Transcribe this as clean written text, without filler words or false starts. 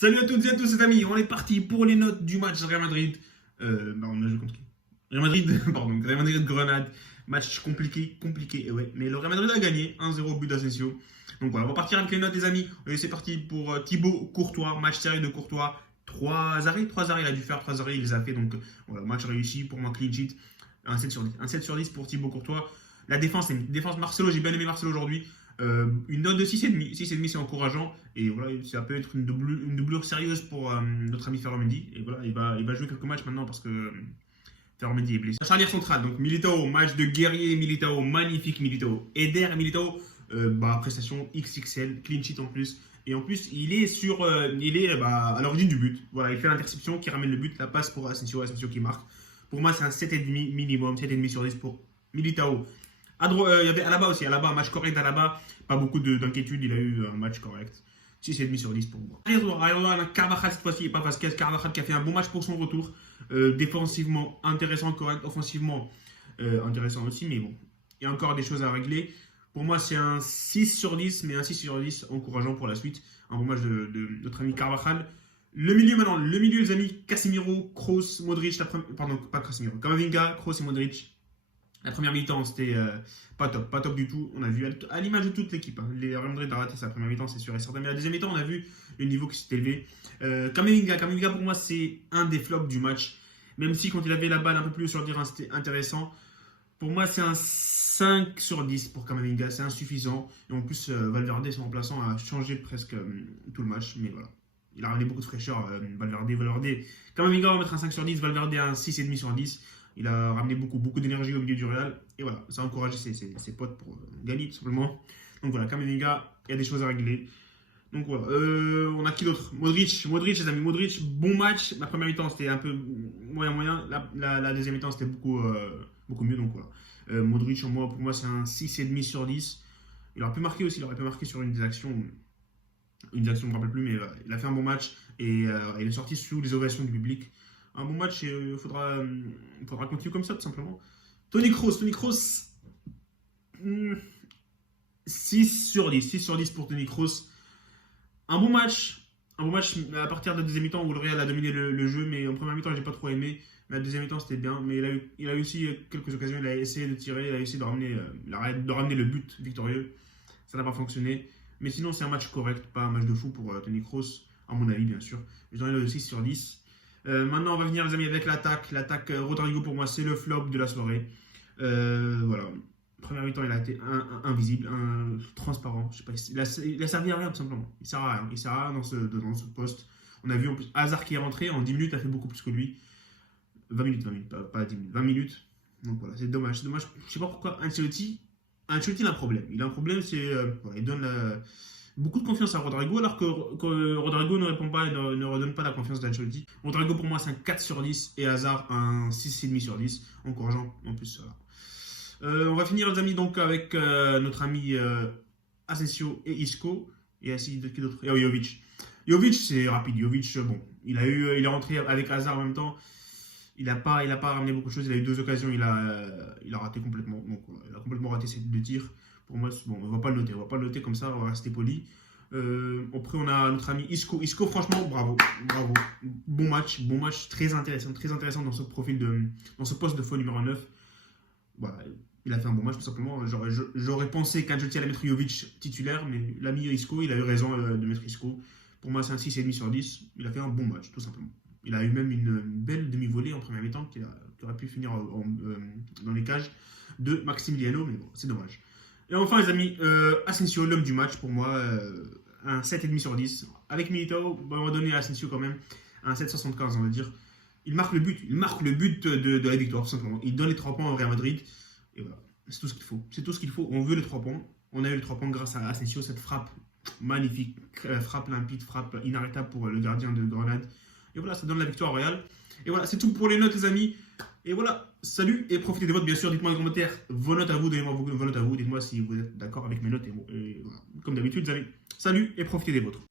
Salut à toutes et à tous les amis, on est parti pour les notes du match Real Madrid. On a joué contre qui? Real Madrid, pardon, Real Madrid-Grenade. Match compliqué, et ouais. Mais le Real Madrid a gagné, 1-0 but d'Asensio. Donc voilà, on va partir avec les notes les amis. C'est parti pour Thibaut Courtois, match sérieux de Courtois. 3 arrêts, il a dû faire 3 arrêts, il les a fait. Donc voilà, match réussi, pour moi clean sheet. Un 7 sur 10. Un 7 sur 10 pour Thibaut Courtois. La défense, c'est une défense Marcelo, j'ai bien aimé Marcelo aujourd'hui. Une note de 6,5. 6,5 c'est encourageant. Et voilà, ça peut être une doublure sérieuse pour notre ami Ferland Mendy. Et voilà, il va jouer quelques matchs maintenant parce que Ferland Mendy est blessé. Charnière centrale, donc Militao, match de guerrier, Militao, magnifique Militao. Eder Militao, prestation XXL, clean sheet en plus. Et en plus, il est à l'origine du but. Voilà, il fait l'interception qui ramène le but, la passe pour Asensio qui marque. Pour moi, c'est un 7,5 minimum, 7,5 sur 10 pour Militao. Il y avait Alaba aussi, un match correct d'Alaba, pas beaucoup d'inquiétude, il a eu un match correct. 6,5 sur 10 pour moi. Arrière Carvajal cette fois-ci, pas Vasquez, Carvajal qui a fait un bon match pour son retour. Défensivement intéressant, correct, offensivement intéressant aussi, mais bon, il y a encore des choses à régler. Pour moi, c'est un 6 sur 10, mais un 6 sur 10 encourageant pour la suite. Un bon match de notre ami Carvajal. Le milieu maintenant, les amis, Casemiro, Kroos, Modric, pardon, pas Casemiro, Camavinga, Kroos et Modric. La première mi-temps, c'était pas top du tout. On a vu à l'image de toute l'équipe. Les Real Madrid a raté sa première mi-temps, c'est sûr et certain. Mais la deuxième mi-temps, on a vu le niveau qui s'est élevé. Camavinga, pour moi, c'est un des flops du match. Même si quand il avait la balle un peu plus sur le terrain, c'était intéressant. Pour moi, c'est un 5 sur 10 pour Camavinga. C'est insuffisant. Et en plus, Valverde, son remplaçant, a changé presque tout le match. Mais voilà. Il a ramené beaucoup de fraîcheur. Valverde. Camavinga, on va mettre un 5 sur 10. Valverde, un 6,5 sur 10. Il a ramené beaucoup d'énergie au milieu du Real. Et voilà, ça a encouragé ses potes pour gagner tout simplement. Donc voilà, Camavinga, il y a des choses à régler. Donc voilà, on a qui d'autre? Modric, les amis, bon match. La première mi-temps, c'était un peu moyen. La deuxième mi-temps, c'était beaucoup mieux. Donc voilà. Modric, pour moi, c'est un 6,5 sur 10. Il aurait pu marquer aussi, sur une des actions. Une des actions, je ne me rappelle plus, mais il a fait un bon match. Et il est sorti sous les ovations du public. Un bon match, il faudra continuer comme ça, tout simplement. Toni Kroos, 6 sur 10 pour Toni Kroos. Un bon match à partir de la deuxième mi-temps où le Real a dominé le jeu, mais en première mi-temps, j'ai pas trop aimé. Mais la deuxième mi-temps, c'était bien. Mais il a eu aussi quelques occasions, il a essayé de tirer, il a essayé de ramener le but victorieux. Ça n'a pas fonctionné. Mais sinon, c'est un match correct, pas un match de fou pour Toni Kroos, à mon avis, bien sûr. Je donne le 6 sur 10. Maintenant, on va venir, les amis, avec l'attaque. L'attaque Rodrigo, pour moi, c'est le flop de la soirée. Voilà. Première mi-temps, il a été invisible, transparent. Je sais pas, il a servi à rien, tout simplement. Il sert à rien dans ce poste. On a vu en plus Hazard qui est rentré en 10 minutes, a fait beaucoup plus que lui. 20 minutes, pas 10 minutes, 20 minutes. Donc voilà, c'est dommage. Je sais pas pourquoi Ancelotti a un problème. Il a un problème, c'est il donne beaucoup de confiance à Rodrigo, alors que Rodrigo ne répond pas et ne redonne pas la confiance d'Ancelotti. Rodrigo, pour moi, c'est un 4 sur 10 et Hazard, un 6,5 sur 10. Encourageant en plus. On va finir, les amis, donc avec notre ami Asensio et Isco. Et ainsi, qui d'autre? Et Jovic. Jovic, c'est rapide. Jovic, bon, il est rentré avec Hazard en même temps. Il n'a pas ramené beaucoup de choses. Il a eu 2 occasions, il a raté complètement. Donc, il a complètement raté ses 2 tirs. Pour moi, bon, on ne va pas le noter comme ça, on va rester poli. Après, on a notre ami Isco. Isco, franchement, bravo. Bon match, très intéressant dans ce profil, dans ce poste de faux numéro 9. Voilà, il a fait un bon match, tout simplement. J'aurais pensé qu'Ancelotti allait mettre Jovic titulaire, mais l'ami Isco, il a eu raison de mettre Isco. Pour moi, c'est un 6,5 sur 10. Il a fait un bon match, tout simplement. Il a eu même une belle demi-volée en première mi-temps qui aurait pu finir dans les cages de Maximiliano, mais bon, c'est dommage. Et enfin, les amis, Asensio, l'homme du match, pour moi, un 7,5 sur 10. Avec Militao, on va donner à Asensio quand même un 7,75, on va dire. Il marque le but de la victoire, tout simplement. Il donne les 3 points au Real Madrid. Et voilà, c'est tout ce qu'il faut. On veut les 3 points. On a eu les 3 points grâce à Asensio, cette frappe magnifique, frappe limpide, frappe inarrêtable pour le gardien de Grenade. Et voilà, ça donne la victoire au Real. Et voilà, c'est tout pour les notes, les amis. Et voilà, salut et profitez des votes, bien sûr. Dites-moi dans les commentaires vos notes à vous, donnez-moi vos notes à vous. Dites-moi si vous êtes d'accord avec mes notes. Et voilà. Comme d'habitude, les amis, salut et profitez des vôtres.